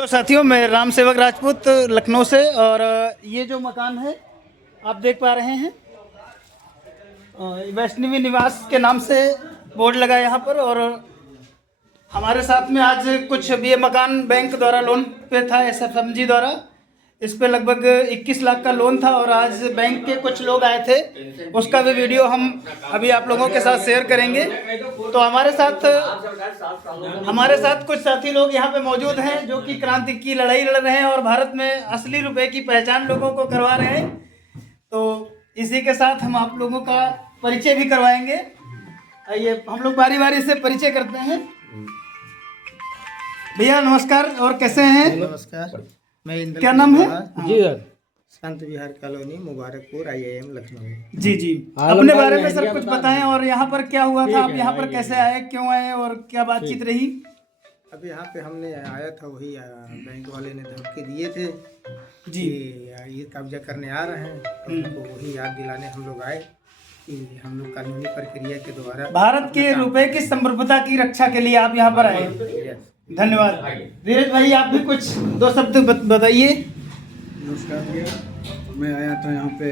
तो साथियों, मैं राम सेवक राजपूत लखनऊ से। और ये जो मकान है आप देख पा रहे हैं, वैष्णवी निवास के नाम से बोर्ड लगा है यहाँ पर। और हमारे साथ में आज कुछ ये मकान बैंक द्वारा लोन पे था, SFMG द्वारा। इस पे लगभग 21 लाख का लोन था और आज बैंक के कुछ लोग आए थे, उसका भी वीडियो हम अभी आप लोगों के साथ शेयर करेंगे। तो हमारे साथ कुछ साथी लोग यहाँ पे मौजूद हैं जो कि क्रांति की लड़ाई लड़ रहे हैं और भारत में असली रुपए की पहचान लोगों को करवा रहे हैं। तो इसी के साथ हम आप लोगों का परिचय भी करवाएंगे। आइए हम लोग बारी बारी से परिचय करते हैं। भैया नमस्कार, और कैसे हैं? नमस्कार, मैं इंद्र। क्या नाम है? जी सर, संत विहार कॉलोनी, मुबारकपुर, IIM लखनऊ। जी जी, अपने बारे में सर कुछ बताएं। और यहाँ पर क्या हुआ था, आप यहाँ पर कैसे आए, क्यों आए और क्या बातचीत रही? अब यहाँ पे हमने आया था, वही बैंक वाले ने धमकी दिए थे जी कि ये कब्जा करने आ रहे हैं, तो उनको वही याद दिलाने हम लोग आए कि हम लोग कानूनी प्रक्रिया के द्वारा भारत के रुपए की संप्रभुता की रक्षा के लिए आप यहाँ पर आए। धन्यवाद। धीरज भाई, आप भी कुछ दो शब्द बताइए। नमस्कार भैया, मैं आया था यहाँ पे,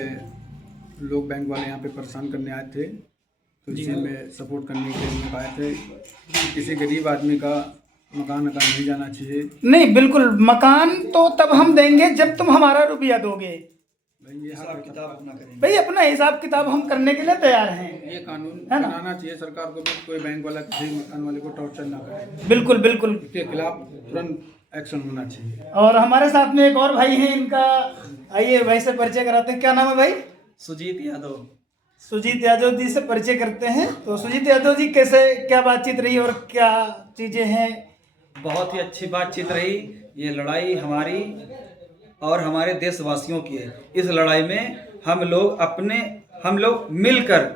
लोग बैंक वाले यहाँ पे परेशान करने आए थे, तो इसी में सपोर्ट करने के लिए आए थे। किसी गरीब आदमी का मकान नहीं जाना चाहिए। नहीं, बिल्कुल, मकान तो तब हम देंगे जब तुम हमारा रुपया दोगे। भाई अपना हिसाब किताब हम करने के लिए तैयार हैं। ये कानून बनाना चाहिए सरकार को भी, कोई बैंक वाला किसी मकान वाले को टॉर्चर ना करे। बिल्कुल बिल्कुल, इसके खिलाफ तुरंत एक्शन होना चाहिए। और हमारे साथ में एक और भाई हैं, इनका आइए भाई से परिचय कराते हैं। क्या नाम है भाई? सुजीत यादव। सुजीत यादव जी से परिचय करते हैं। तो सुजीत यादव जी, कैसे क्या बातचीत रही और क्या चीजें हैं? बहुत ही अच्छी बातचीत रही। ये लड़ाई हमारी और हमारे देशवासियों की है। इस लड़ाई में हम लोग मिलकर,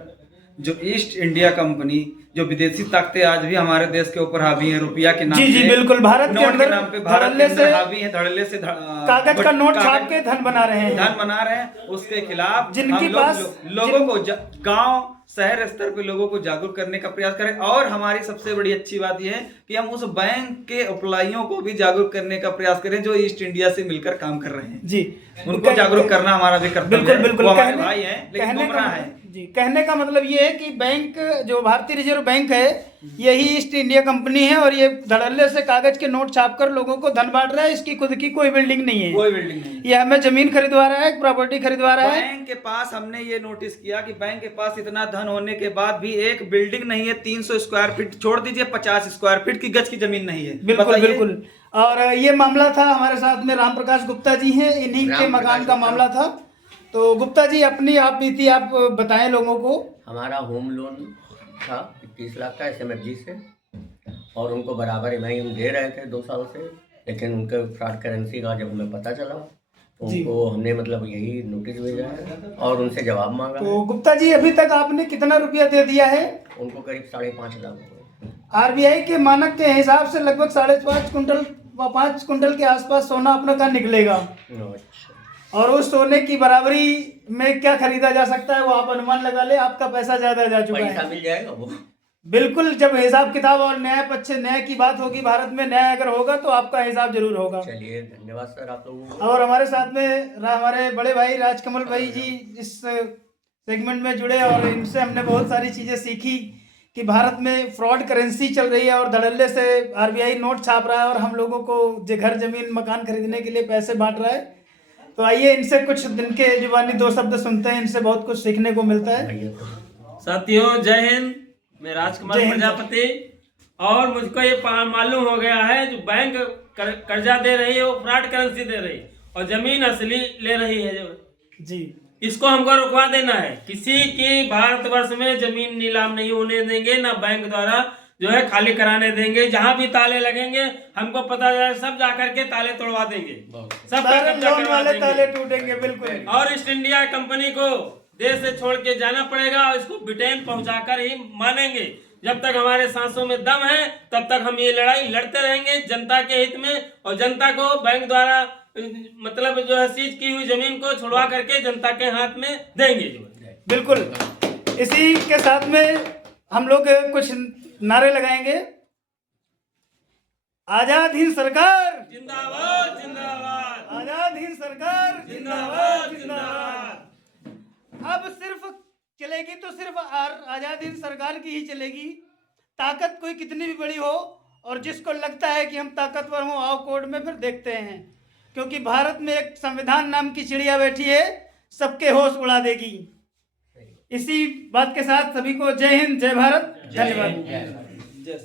जो ईस्ट इंडिया कंपनी, जो विदेशी ताकतें आज भी हमारे देश के ऊपर हावी हैं, रुपया के नाम जी जी बिल्कुल, भारत के अंदर धड़ल्ले से हावी हैं, धड़ल्ले से कागज का नोट छाप के धन बना रहे हैं। उसके खिलाफ जिनके पास लोगों को गांव शहर स्तर पे लोगों को जागरूक करने का प्रयास करें। और हमारी सबसे बड़ी अच्छी बात यह है कि हम उस बैंक के एम्प्लॉइयों को भी जागरूक करने का प्रयास करें जो ईस्ट इंडिया से मिलकर काम कर रहे हैं। जी, उनको जागरूक करना हमारा भी कर्तव्य है। बिल्कुल, वो हमारे भाई हैं, लेकिन गुमराह हैं। जी, कहने का मतलब ये है कि बैंक, जो भारतीय रिजर्व बैंक है, यही ईस्ट इंडिया कंपनी है और ये धड़ल्ले से कागज के नोट छापकर लोगों को धन बांट रहा है। इसकी खुद की कोई बिल्डिंग नहीं है, कोई बिल्डिंग नहीं। ये हमें जमीन खरीदवा रहा है, प्रॉपर्टी खरीदवा रहा है। बैंक के पास हमने ये नोटिस किया कि बैंक के पास इतना धन होने के बाद भी एक बिल्डिंग नहीं है। 300 स्क्वायर फीट छोड़ दीजिए, 50 स्क्वायर फीट की गज की जमीन नहीं है। बिल्कुल बिल्कुल। और ये मामला था, हमारे साथ में राम प्रकाश गुप्ता जी हैं, इन्हीं के मकान का मामला था। तो गुप्ता जी, अपनी आप बीती आप बताएं लोगों को। हमारा होम लोन था 21 लाख का SMFG से, और उनको बराबर EMI हम दे रहे थे 2 साल से, लेकिन उनके फ्रॉड करेंसी का जब हमें पता चला तो उनको हमने मतलब यही नोटिस भेजा है और उनसे जवाब मांगा। तो गुप्ता जी, अभी तक आपने कितना रुपया दे दिया है? उनको करीब 5.5 लाख रुपये। RBI के मानक के हिसाब से लगभग 5.5 कुंटल 5 कुंटल के आसपास सोना अपना का निकलेगा। अच्छा। और उस सोने की बराबरी में क्या खरीदा जा सकता है वो आप अनुमान लगा ले। आपका पैसा ज्यादा जा चुका है। पैसा मिल जाएगा वो? बिल्कुल, जब हिसाब किताब और न्याय की बात होगी, भारत में न्याय अगर होगा तो आपका हिसाब जरूर होगा। चलिए, धन्यवाद सर आप लोगों को। और हमारे साथ में हमारे बड़े भाई राजकमल भाई जी इस सेगमेंट में जुड़े, और इनसे हमने बहुत सारी चीजें सीखी कि भारत में फ्रॉड करेंसी चल रही है और धड़ल्ले से RBI नोट छाप रहा है और हम लोगों को घर जमीन मकान खरीदने के लिए पैसे बांट रहा है। तो आइए इनसे कुछ दिन के जुबानी 2 शब्द सुनते हैं, इनसे बहुत कुछ सीखने को मिलता है। साथियों, जय हिंद। मैं राजकुमार प्रजापति। और मुझको ये मालूम हो गया है, जो बैंक कर्जा दे रही है वो फ्रॉड करेंसी दे रही है और जमीन असली ले रही है जो जी, इसको हमको रुकवा देना है। किसी की भारतवर्ष में जमीन नीलाम नहीं होने देंगे, ना बैंक द्वारा जो है खाली कराने देंगे। जहां भी ताले लगेंगे हमको पता चले, सब जाकर के ताले तोड़वा देंगे, सब लोन वाले ताले टूटेंगे। बिल्कुल। और ईस्ट इंडिया कंपनी को देश से छोड़ के जाना पड़ेगा और इसको ब्रिटेन पहुंचाकर ही मानेंगे। जब तक हमारे सांसों में दम है तब तक हम ये लड़ाई लड़ते रहेंगे जनता के हित में, और जनता को बैंक द्वारा मतलब जो है सीज की हुई जमीन को छुड़वा करके जनता के हाथ में देंगे। बिल्कुल, इसी के साथ में हम लोग कुछ नारे लगाएंगे। आजाद हिंद सरकार, जिंदाबाद जिंदाबाद, आजाद हिंद सरकार, जिंदाबाद जिंदाबाद। अब सिर्फ चलेगी तो सिर्फ आजाद हिंद सरकार की ही चलेगी। ताकत कोई कितनी भी बड़ी हो, और जिसको लगता है कि हम ताकतवर हों, आओ कोर्ट में फिर देखते हैं, क्योंकि भारत में एक संविधान नाम की चिड़िया बैठी है, सबके होश उड़ा देगी। इसी बात के साथ सभी को जय हिंद, जय भारत, धन्यवाद। जय